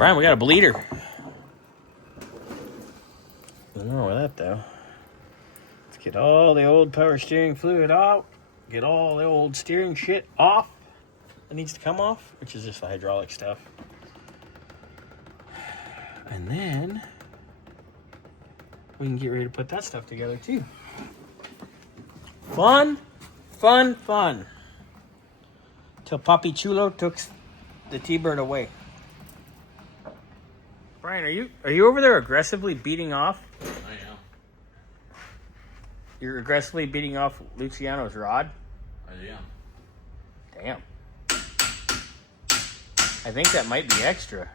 Brian, we got a bleeder. Nothing wrong with that though. Let's get all the old power steering fluid out. Get all the old steering shit off that needs to come off, which is just the hydraulic stuff. And then we can get ready to put that stuff together too. Fun, fun, fun. Till Papi Chulo took the T-Bird away. Brian, are you over there aggressively beating off? I am. You're aggressively beating off Luciano's rod? I am. Damn. I think that might be extra.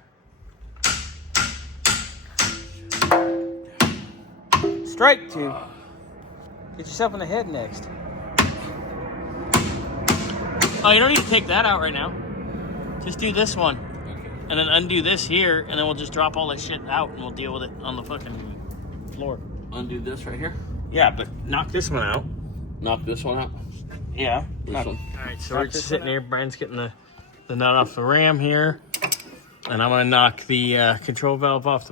Strike two. Get yourself in the head next. Oh, you don't need to take that out right now. Just do this one. Okay. And then undo this here, and then we'll just drop all that shit out and we'll deal with it on the fucking floor. Undo this right here? Yeah, but knock this one out. Knock this one out? Yeah. This one? Alright, so we're just sitting here. Brian's getting the nut off the ram here. And I'm going to knock the control valve off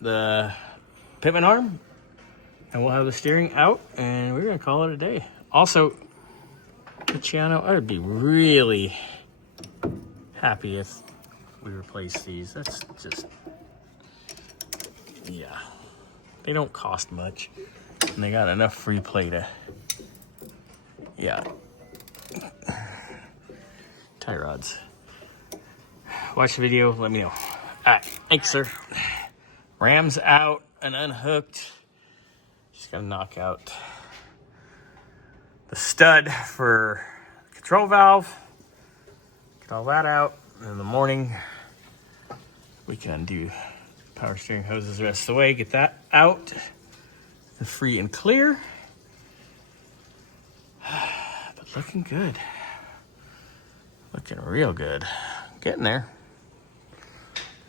the pivot arm. And we'll have the steering out, and we're going to call it a day. Also, Luciano, I would be really happy if we replace these. That's just, yeah. They don't cost much. And they got enough free play to, yeah. Tie rods. Watch the video, let me know. All right, thanks, sir. Ram's out and unhooked. Just gotta knock out the stud for the control valve. Get all that out. And in the morning, we can undo power steering hoses the rest of the way. Get that out. And free and clear. But looking good. Looking real good. Getting there.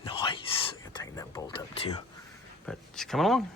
Nice. I gotta tighten that bolt up too. But just coming along.